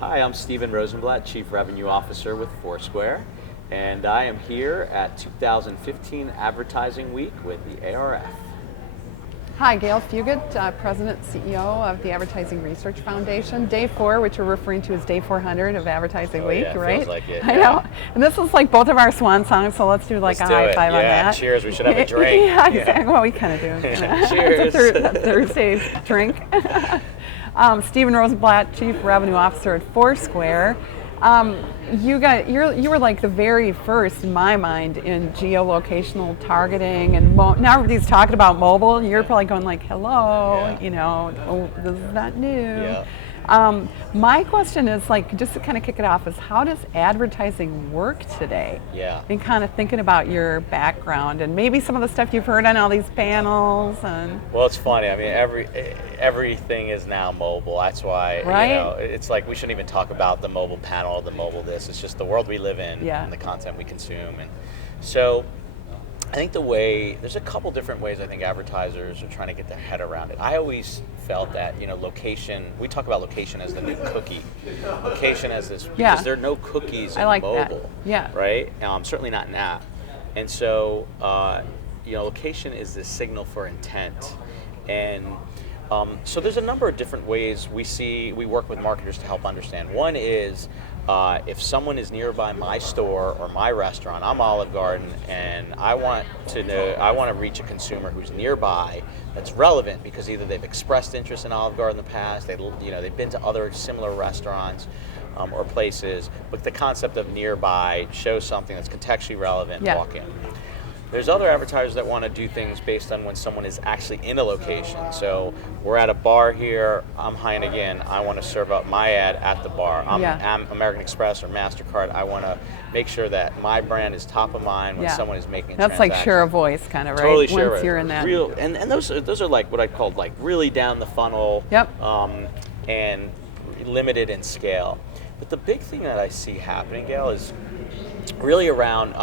Hi, I'm Steven Rosenblatt, Chief Revenue Officer with Foursquare, and I am here at 2015 Advertising Week with the ARF. Hi, Gail Fugit, President CEO of the Advertising Research Foundation. Day 4, which we're referring to as Day 400 of Advertising Week, yeah, right? feels like it. I know. And this is like both of our swan songs, so let's do like Let's a high do it. five on Yeah, that. cheers. We should have a drink. Yeah, exactly. Well, we kind of do. Cheers. It's a Thursday drink. Steven Rosenblatt, Chief Revenue Officer at Foursquare. You were like the very first, in my mind, in geolocational targeting, and now everybody's talking about mobile. You're probably going like, "Hello, this is not new." Yeah. My question is like, just to kind of kick it off, is how does advertising work today? Yeah. And kind of thinking about your background and maybe some of the stuff you've heard on all these panels and. Well, it's funny. I mean, everything is now mobile. That's why, Right? it's like we shouldn't even talk about the mobile panel or the mobile this. It's just the world we live in Yeah. and the content we consume. And so I think there's a couple different ways I think advertisers are trying to get their head around it. I always felt that, location, we talk about location as the new cookie. Location as this, Yeah. because there are no cookies in I like that. mobile. Yeah. Right? Certainly not in app. And so, location is the signal for intent. And so there's a number of different ways we work with marketers to help understand. One is if someone is nearby my store or my restaurant, I'm Olive Garden, and I want to reach a consumer who's nearby that's relevant because either they've expressed interest in Olive Garden in the past, they've been to other similar restaurants or places, but the concept of nearby shows something that's contextually relevant. Yeah. Walk in. There's other advertisers that want to do things based on when someone is actually in a location. So we're at a bar here, I'm Heineken, I want to serve up my ad at the bar. I'm American Express or MasterCard, I want to make sure that my brand is top of mind when someone is making a That's transaction. like share a voice kind of, right? Totally share Once it. you're in that. Real, and those are like what I call like really down the funnel. Yep. And limited in scale. But the big thing that I see happening, Gail, is really around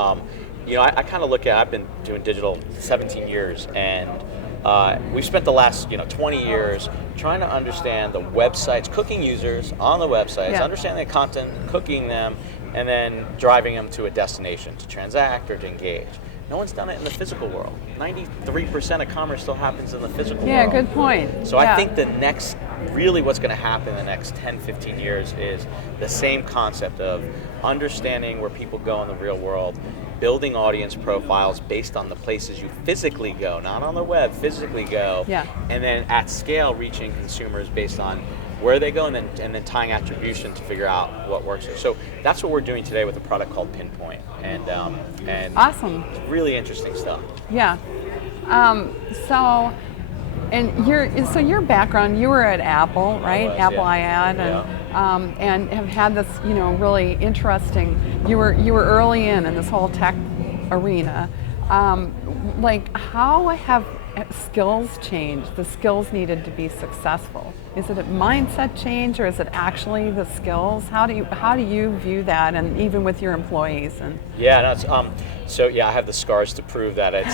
I kind of look at, I've been doing digital 17 years, and we've spent the last 20 years trying to understand the websites, cooking users on the websites, understanding the content, cooking them, and then driving them to a destination to transact or to engage. No one's done it in the physical world. 93% of commerce still happens in the physical world. Yeah, good point. So I think what's going to happen in the next 10, 15 years is the same concept of understanding where people go in the real world, building audience profiles based on the places you physically go, not on the web, physically go, and then at scale reaching consumers based on where they go, and then tying attribution to figure out what works. So that's what we're doing today with a product called Pinpoint, and awesome. It's really interesting stuff. Yeah. So your background, you were at Apple, right? Apple iAd, and have had this, really interesting. You were early in this whole tech arena. How have skills changed? The skills needed to be successful. Is it a mindset change, or is it actually the skills? How do you view that, and even with your employees? And I have the scars to prove that it's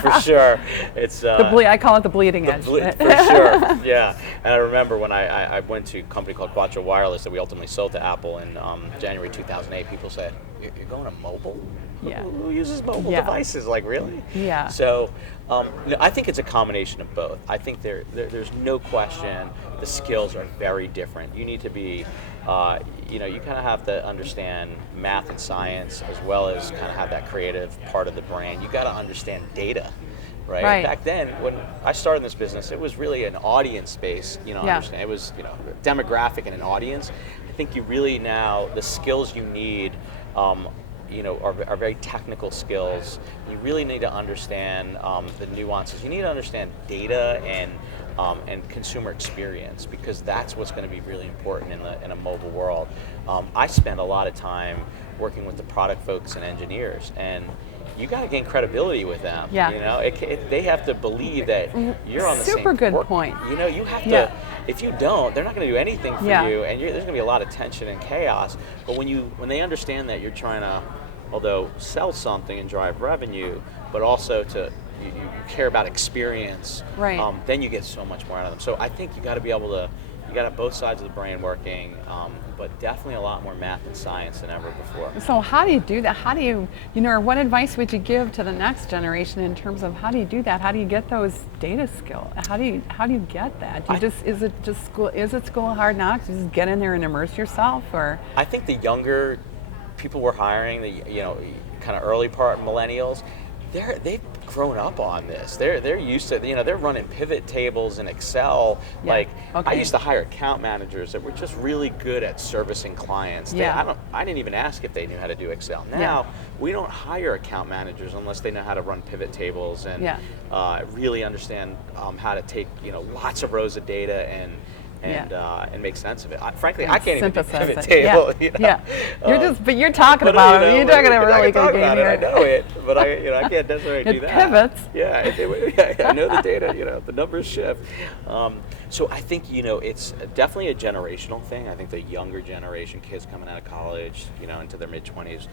for sure. It's I call it the bleeding edge. For sure, yeah. And I remember when I went to a company called Quattro Wireless that we ultimately sold to Apple in January 2008. People said, "You're going to mobile? Yeah. Who uses mobile devices? Like, really?" Yeah. So I think it's a combination of both. I think there's no question the skills are very different. You need to be, you kind of have to understand math and science as well as kind of have that creative part of the brain. You got to understand data. Right. Back then, when I started in this business, it was really an audience based, understand. It was, demographic and an audience. I think you really now, the skills you need, are very technical skills. You really need to understand the nuances. You need to understand data and consumer experience, because that's what's going to be really important in a mobile world. I spend a lot of time working with the product folks and engineers, and you got to gain credibility with them. Yeah. They have to believe that you're on the same. Super good point. You have to. If you don't, they're not going to do anything for you, and there's going to be a lot of tension and chaos. But when they understand that you're trying to, although sell something and drive revenue, but also you care about experience, right. Then you get so much more out of them. So I think you got to be able to. you got to have both sides of the brain working, but definitely a lot more math and science than ever before. So how do you do that? How do you, or what advice would you give to the next generation in terms of how do you do that? How do you get those data skills? How do you get that? Is it school of hard knocks? You just get in there and immerse yourself, or? I think the younger people we're hiring, the kind of early part millennials, they've grown up on this. They're used to, they're running pivot tables in Excel. Yeah. Like, Okay. I used to hire account managers that were just really good at servicing clients. Yeah. I didn't even ask if they knew how to do Excel. Now, Yeah. we don't hire account managers unless they know how to run pivot tables and really understand how to take lots of rows of data and make sense of it. Frankly, I can't even do pivot table. Yeah. You're talking about it. You're talking a really good game here. I know it, but I can't necessarily do that. It pivots. Yeah, I know the data. The numbers shift. So I think it's definitely a generational thing. I think the younger generation, kids coming out of college, into their mid-20s,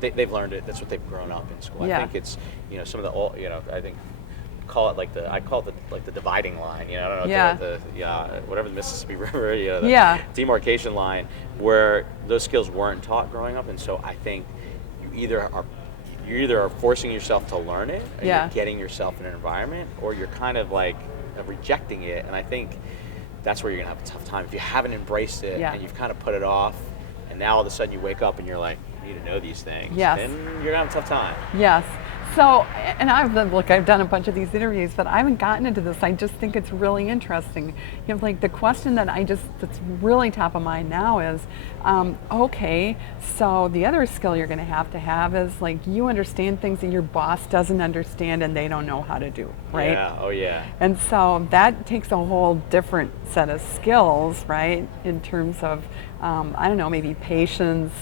they've learned it. That's what they've grown up in school. Yeah. I think it's some of the old. I think. Call it I call it the dividing line. I don't know. Whatever the Mississippi River. The demarcation line where those skills weren't taught growing up, and so I think you either are forcing yourself to learn it, and you're getting yourself in an environment, or you're kind of like rejecting it. And I think that's where you're gonna have a tough time if you haven't embraced it and you've kind of put it off, and now all of a sudden you wake up and you're like, I need to know these things. Yes. Then you're gonna have a tough time. Yes. So, and I've done a bunch of these interviews, but I haven't gotten into this. I just think it's really interesting. Like the question that's really top of mind now is, okay, so the other skill you're going to have is like you understand things that your boss doesn't understand and they don't know how to do, right? Yeah. Oh yeah. And so that takes a whole different set of skills, right? In terms of, I don't know, maybe patience.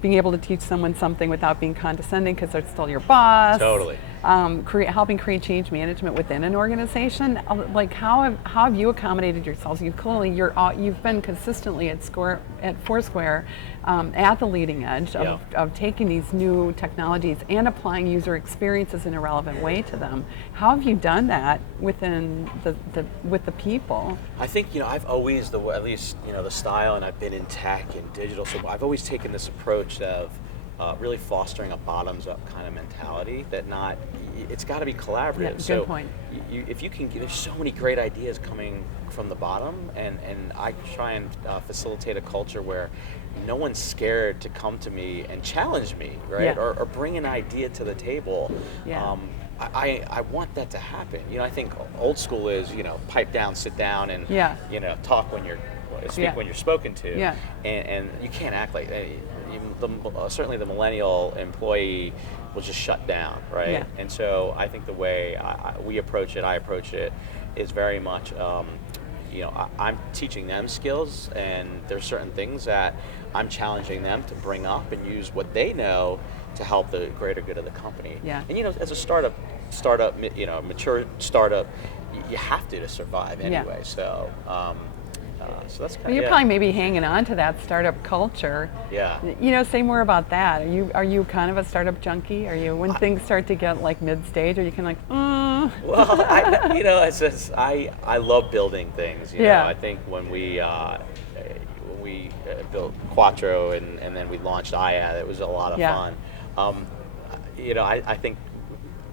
Being able to teach someone something without being condescending because they're still your boss. Totally. Helping create change management within an organization. Like how have you accommodated yourselves? You've been consistently at Foursquare at the leading edge of taking these new technologies and applying user experiences in a relevant way to them. How have you done that within with the people? I think I've always at least the style, and I've been in tech and digital, so I've always taken this approach of really fostering a bottoms-up kind of mentality. It's got to be collaborative. Yeah, good point. If you can, there's so many great ideas coming from the bottom, and I try and facilitate a culture where no one's scared to come to me and challenge me, right? Yeah. Or bring an idea to the table. Yeah. I want that to happen. I think old school is pipe down, sit down, and talk when you're speak when you're spoken to. Yeah. And you can't act like certainly the millennial employee will just shut down, right? Yeah. And so I think the way I approach it is very much I'm teaching them skills, and there's certain things that I'm challenging them to bring up and use what they know to help the greater good of the company. Yeah. And as a startup, mature startup, you have to survive anyway. So so that's kind of. You're probably maybe hanging on to that startup culture. Yeah. Say more about that. Are you kind of a startup junkie? Are you when things start to get like mid stage? Are you kind of like? Well, I love building things. I think when we built Quattro and then we launched IAD, it was a lot of fun. I think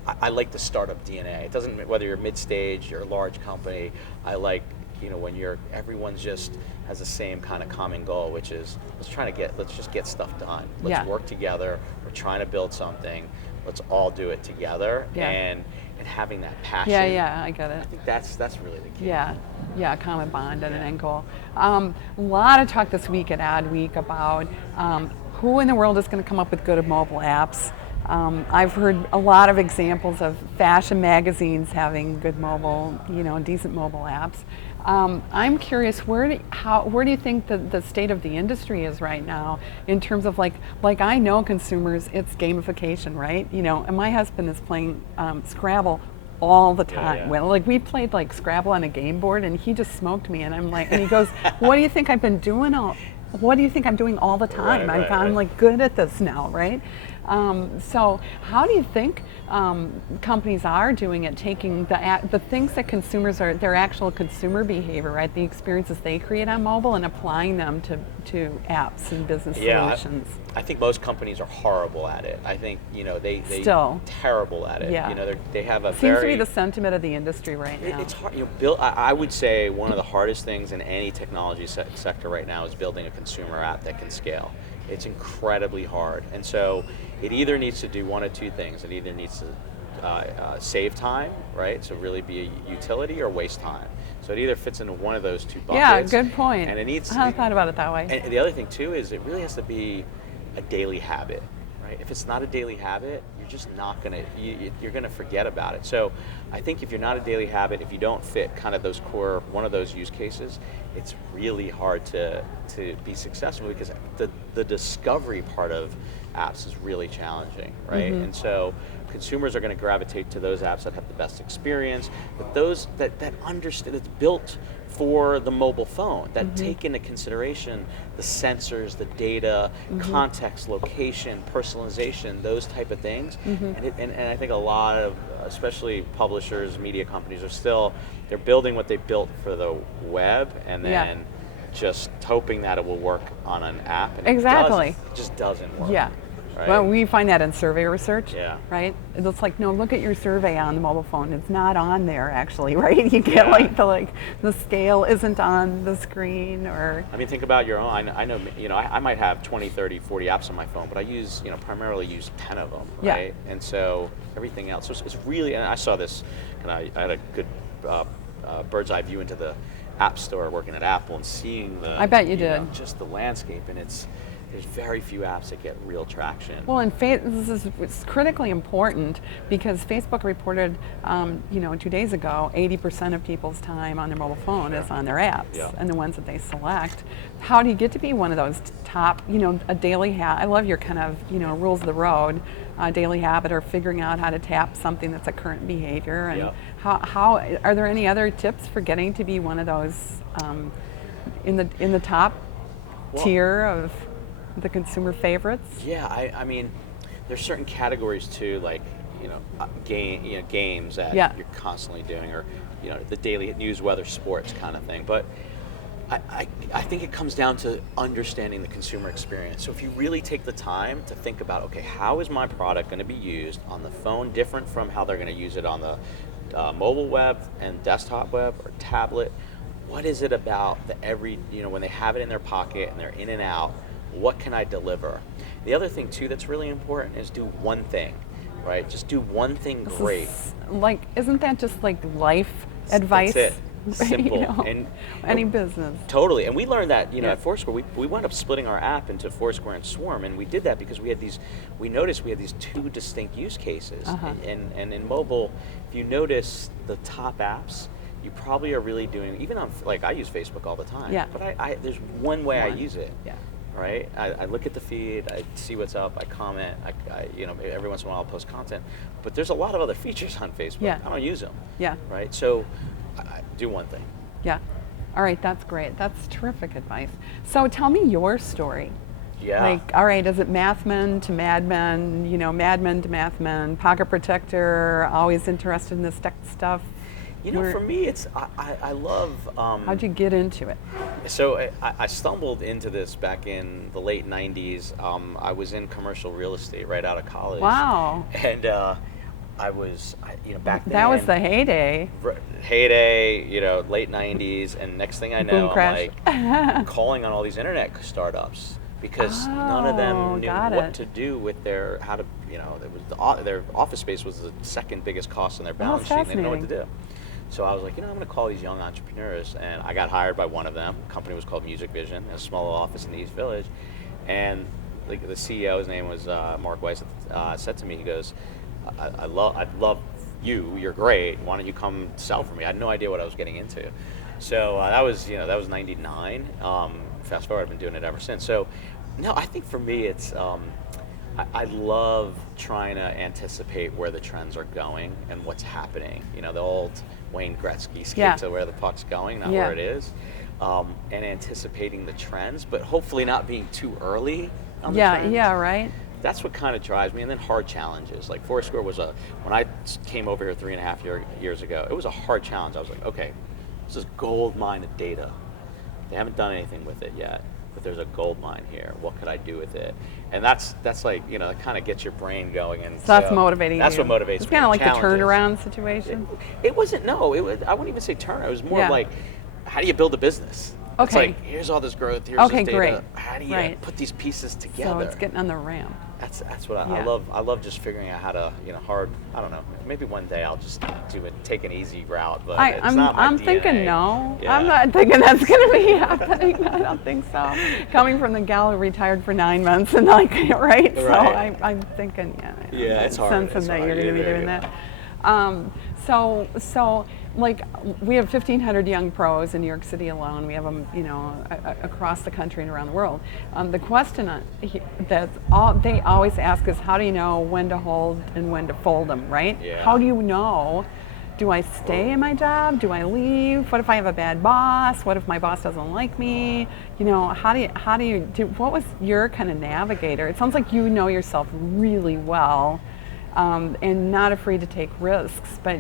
I like the startup DNA. It doesn't whether you're mid stage, you're a large company. I like when everyone's just has the same kind of common goal, which is let's just get stuff done. Let's work together. We're trying to build something. Let's all do it together. And having that passion. Yeah, I get it. I think that's really the key. Yeah, common bond and an end goal. A lot of talk this week at Ad Week about who in the world is going to come up with good mobile apps. I've heard a lot of examples of fashion magazines having good mobile, decent mobile apps. I'm curious, where do you think the state of the industry is right now in terms of like I know consumers, it's gamification, right? And my husband is playing Scrabble all the time. Yeah. Well, we played like Scrabble on a game board, and he just smoked me, and I'm like, and he goes, "What do you think I've been doing all? What do you think I'm doing all the time? Right. I'm like good at this now, right?" So how do you think companies are doing it, taking the things that consumers are, their actual consumer behavior, right, the experiences they create on mobile, and applying them to apps and business solutions? I think most companies are horrible at it. I think, they Still. terrible at it. Yeah. They have a Seems very... to be the sentiment of the industry right now. It's hard. I would say one of the hardest things in any technology sector right now is building a consumer app that can scale. It's incredibly hard, and so it either needs to do one of two things. It either needs to save time, right? So really be a utility, or waste time. So it either fits into one of those two buckets. Yeah, good point. And it needs. I hadn't thought about it that way. And the other thing too is it really has to be a daily habit, right? If it's not a daily habit, you're just not gonna, you're gonna forget about it. So I think if you're not a daily habit, if you don't fit kind of those core, one of those use cases, it's really hard to be successful, because the discovery part of apps is really challenging, right? And so consumers are going to gravitate to those apps that have the best experience, but those that understand, it's built for the mobile phone, that take into consideration the sensors, the data, context, location, personalization, those type of things. And I think a lot of, especially publishers, media companies, they're building what they built for the web, and then just hoping that it will work on an app. And it just doesn't work. Yeah. Right? Well, we find that in survey research, Yeah. right? It's like, no, look at your survey on the mobile phone. It's not on there, actually, right? You get the scale isn't on the screen, or... I mean, think about your own. I know, I might have 20, 30, 40 apps on my phone, but I primarily use 10 of them, right? Yeah. And so everything else, so it's really, and I saw this, and I had a good bird's eye view into the App Store working at Apple, and seeing I bet you did. Just the landscape, and there's very few apps that get real traction. Well, and it's critically important, because Facebook reported, 2 days ago, 80% of people's time on their mobile phone is on their apps, and the ones that they select. How do you get to be one of those top, a daily habit? I love your kind of, rules of the road, daily habit, or figuring out how to tap something that's a current behavior. And how are there any other tips for getting to be one of those in the top tier of the consumer favorites? Yeah, I mean, there's certain categories too, like games that you're constantly doing, or the daily news, weather, sports kind of thing. But I think it comes down to understanding the consumer experience. So if you really take the time to think about, okay, how is my product going to be used on the phone different from how they're going to use it on the mobile web and desktop web or tablet? What is it about when they have it in their pocket and they're in and out? What can I deliver? The other thing too that's really important is do one thing, right? Just do one thing great. Isn't that just like life advice? That's it. Simple. And any business. Totally. And we learned that, at Foursquare, we wound up splitting our app into Foursquare and Swarm, and we did that because we noticed we had these two distinct use cases. And in mobile, if you notice the top apps, you probably are really doing, even on, I use Facebook all the time, but there's one way I use it. Yeah. Right? I look at the feed, I see what's up, I comment, I every once in a while I'll post content, but there's a lot of other features on Facebook. I don't use them. Yeah. Right? So I do one thing. Yeah. All right, that's great. That's terrific advice. So tell me your story. Yeah. All right, is it mathmen to madmen, madmen to mathmen, pocket protector, always interested in this tech stuff? For me, it's I love. How'd you get into it? So I stumbled into this back in the late '90s. I was in commercial real estate right out of college. Wow. And I was, back then. That was the heyday. Heyday, late '90s, and next thing I know, Boom crash. I'm calling on all these internet startups, because none of them knew what to do with their their office space was the second biggest cost on their balance sheet. And they didn't know what to do. So I was like, I'm going to call these young entrepreneurs, and I got hired by one of them. The company was called Music Vision, a small office in the East Village, and the CEO, his name was Mark Weiss, said to me, he goes, I'd love you. You're great. Why don't you come sell for me? I had no idea what I was getting into. So that was '99. Fast forward, I've been doing it ever since. So no, I think for me it's. I love trying to anticipate where the trends are going and what's happening. The old Wayne Gretzky skate to where the puck's going, not where it is, and anticipating the trends, but hopefully not being too early on the trends. Yeah, right. that's what kind of drives me. And then hard challenges. Like Foursquare was when I came over here 3.5 years ago, it was a hard challenge. I was like, okay, this is gold mine of data. They haven't done anything with it yet, but there's a gold mine here. What could I do with it? And that's like, it kind of gets your brain going. And so that's motivating. That's you. what motivates me. It's kind of like the turnaround situation. It wasn't. No, I wouldn't even say turnaround. It was more like, how do you build a business? Okay. It's like, here's all this growth. Here's this data. Great. How do you put these pieces together? So it's getting on the ramp. That's what I love. I love just figuring out how to, hard. I don't know. Maybe one day I'll just take an easy route, but it's not my I'm DNA. thinking no. Yeah. I'm not thinking that's going to be happening. I don't think so. Coming from the gal who retired for 9 months and right? So I'm thinking, Yeah, it's hard. Sensing that you're going to be doing that. So like we have 1,500 young pros in New York City alone. We have them, across the country and around the world. The question they always ask is, how do you know when to hold and when to fold them, right? Yeah. How do you know? Do I stay in my job? Do I leave? What if I have a bad boss? What if my boss doesn't like me? How do you do? What was your kind of navigator? It sounds like you know yourself really well. And not afraid to take risks, but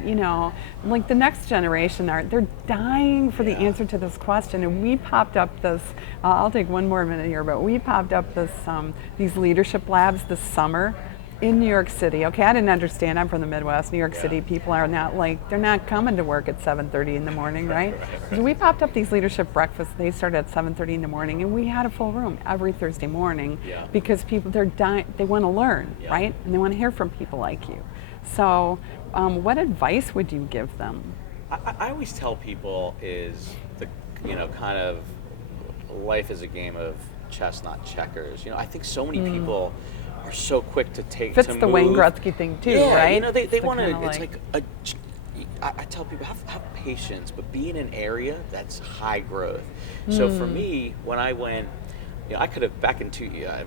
like the next generation they're dying for the answer to this question. And we popped up this. I'll take one more minute here, but we popped up this these leadership labs this summer in New York City. Okay, I didn't understand. I'm from the Midwest. New York City people are not they're not coming to work at 7:30 in the morning, right? So we popped up these leadership breakfasts. They started at 7:30 in the morning, and we had a full room every Thursday morning because people they're dying. They want to learn, right? And they want to hear from people like you. So, what advice would you give them? I always tell people is kind of life is a game of chess, not checkers. I think so many people are so quick to Fits the move. Wayne Gretzky thing too, right? They want to. It's like I tell people have patience, but be in an area that's high growth. So for me, when I went, I could have back in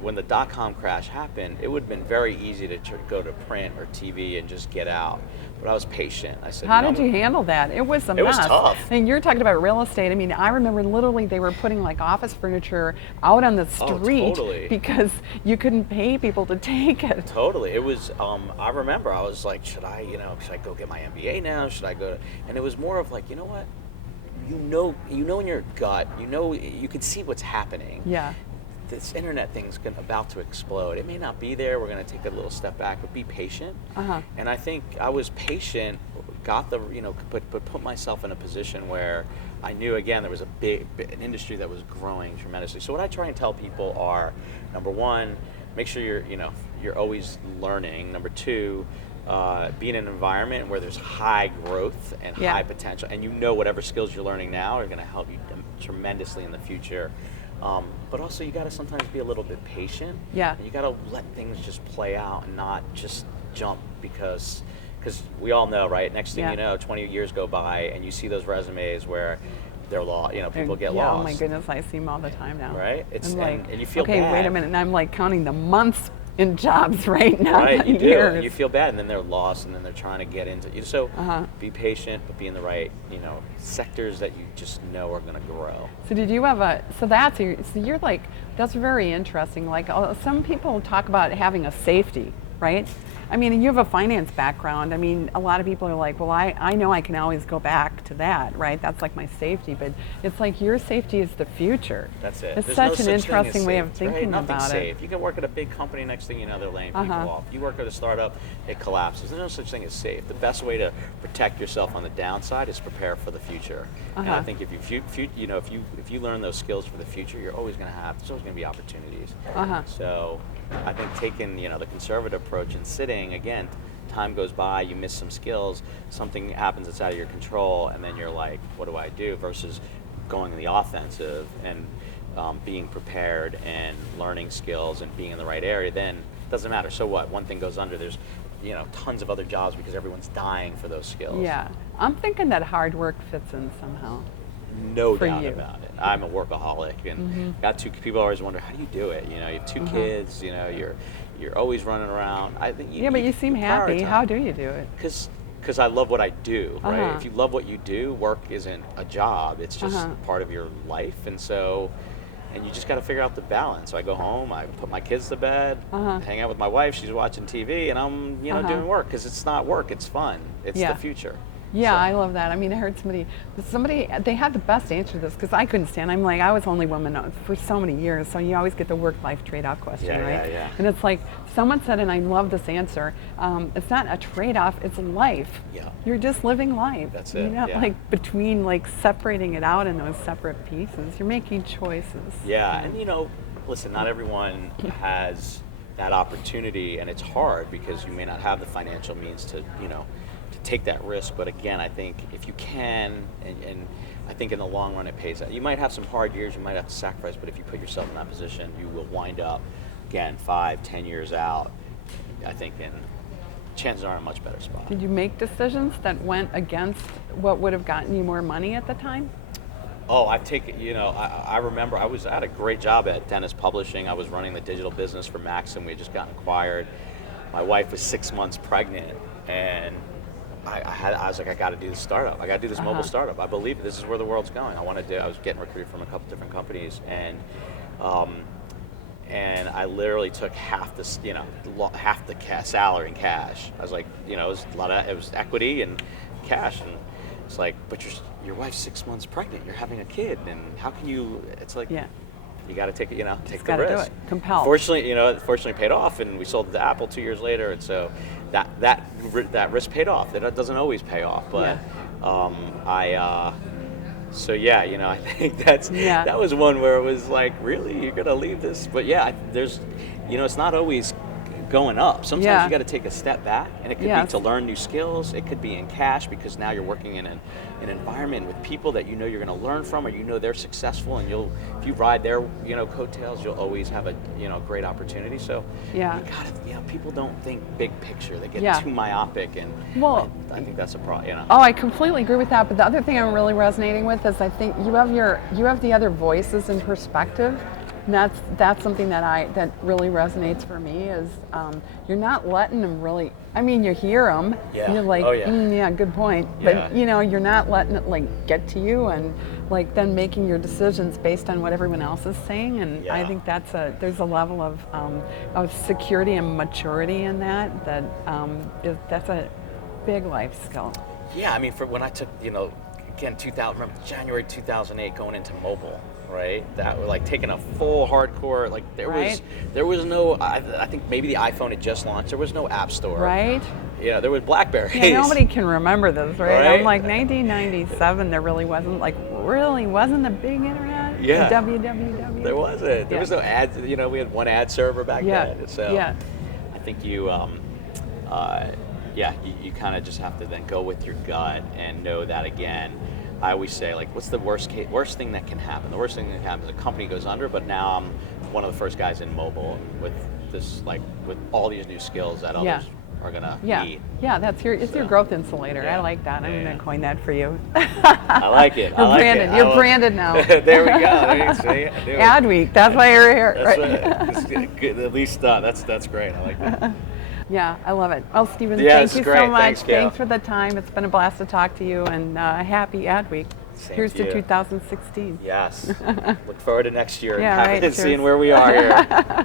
when the .com crash happened, it would have been very easy to go to print or TV and just get out. But I was patient. I said, how did you handle that? It was a mess. It was tough. And you're talking about real estate. I mean, I remember literally they were putting like office furniture out on the street because you couldn't pay people to take it. Totally. It was. I remember I was like, should I go get my MBA now? Should I go? And it was more of like, you know what? You know in your gut. You can see what's happening. Yeah. This internet thing's about to explode. It may not be there. We're going to take a little step back, but be patient. And I think I was patient, got the, but put myself in a position where I knew, again, there was an industry that was growing tremendously. So what I try and tell people are, number one, make sure you're always learning. Number two, be in an environment where there's high growth and high potential, and whatever skills you're learning now are going to help you tremendously in the future. But also you got to sometimes be a little bit patient. Yeah. And you got to let things just play out and not just jump because we all know, right? Next thing you know, 20 years go by and you see those resumes where they're lost. People get lost. Oh my goodness, I see them all the time now. Right? And you feel bad. Okay, wait a minute, and I'm like counting the months in jobs right now. Right, you do. Years. You feel bad, and then they're lost, and then they're trying to get into it. So be patient, but be in the right, sectors that you just know are going to grow. So did you have you're like, that's very interesting. Like some people talk about having a safety, right? I mean, you have a finance background. I mean, a lot of people are like, well, I know I can always go back to that, right? That's like my safety. But it's like your safety is the future. That's it. It's There's such no an such interesting way of safe, thinking right? about Nothing's it. safe. You can work at a big company, next thing you know, they're laying people off. You work at a startup, it collapses. There's no such thing as safe. The best way to protect yourself on the downside is prepare for the future. And I think if you learn those skills for the future, there's always going to be opportunities. So I think taking the conservative approach and sitting, again, time goes by, you miss some skills, something happens that's out of your control, and then you're like, what do I do? Versus going in the offensive and being prepared and learning skills and being in the right area, then it doesn't matter. So what? One thing goes under, there's tons of other jobs because everyone's dying for those skills. Yeah. I'm thinking that hard work fits in somehow. No doubt about it. I'm a workaholic, and got two people always wonder, how do you do it? You have two kids, you're always running around. I think but you seem happy. How do you do it? Because I love what I do, right? If you love what you do, work isn't a job. It's just part of your life. And so, and you just got to figure out the balance. So I go home, I put my kids to bed, hang out with my wife. She's watching TV, and I'm doing work, because it's not work. It's fun. It's the future. Yeah, So. I love that. I mean, I heard somebody, they had the best answer to this, because I couldn't stand. I'm like, I was the only woman for so many years, so you always get the work-life trade-off question, right? Yeah. And it's like, someone said, and I love this answer, it's not a trade-off, it's life. Yeah. You're just living life. That's it. You're not like between like separating it out in those separate pieces. You're making choices. Yeah, and listen, not everyone has that opportunity, and it's hard because you may not have the financial means to take that risk. But again, I think if you can, and I think in the long run it pays out. You might have some hard years, you might have to sacrifice, but if you put yourself in that position, you will wind up, again, 5-10 years out, I think, in chances are in a much better spot. Did you make decisions that went against what would have gotten you more money at the time? Oh, I've taken, I remember I had a great job at Dennis Publishing. I was running the digital business for Maxim. We had just gotten acquired. My wife was 6 months pregnant, and I was like, I got to do this startup. I got to do this mobile startup. I believe this is where the world's going. I was getting recruited from a couple different companies, and I literally took half the salary in cash. I was like, it was it was equity and cash, and it's like, but your wife's 6 months pregnant. You're having a kid, and how can you? It's like, you got to take it. Take the risk. Do it. Compel. Fortunately, it paid off, and we sold it to Apple 2 years later, and so that risk paid off. That doesn't always pay off, but so I think that was one where it was like, really, you're gonna leave this? But there's, it's not always going up. Sometimes you got to take a step back, and it could be to learn new skills. It could be in cash, because now you're working in an environment with people that you're going to learn from, or they're successful, and if you ride their coattails, you'll always have a great opportunity. So you gotta, people don't think big picture. They get too myopic, and I think that's a problem. Oh, I completely agree with that. But the other thing I'm really resonating with is I think you have the other voices and perspective. And that's something that really resonates for me is you're not letting them really. I mean, you hear them. Yeah. And you're like, good point. Yeah. But you're not letting it like get to you, and like then making your decisions based on what everyone else is saying. And I think there's a level of security and maturity in that's a big life skill. Yeah, I mean, for when I took again, remember January 2008, going into mobile. Right, that was like taking a full hardcore. Like there was no. I think maybe the iPhone had just launched. There was no app store. Right. There was BlackBerry. Yeah, nobody can remember this, right? I'm like 1997. There really wasn't the big internet. Yeah. The www. There wasn't. There was no ads. We had one ad server back then. So I think you kind of just have to then go with your gut and know that again. I always say, like, what's the worst thing that can happen? The worst thing that can happen is a company goes under, but now I'm one of the first guys in mobile with this, like, with all these new skills that others are gonna need. Yeah, it's your growth insulator. I like that. I'm gonna coin that for you. I like it. You're branded. You're branded now. There we go. There you see. Ad Week. That's why you're here. That's right. At least that's great. I like that. Yeah, I love it. Well, Stephen, thank you so much. Thanks for the time. It's been a blast to talk to you, and happy Ad Week. Here's to 2016. Yes. Look forward to next year and seeing where we are here.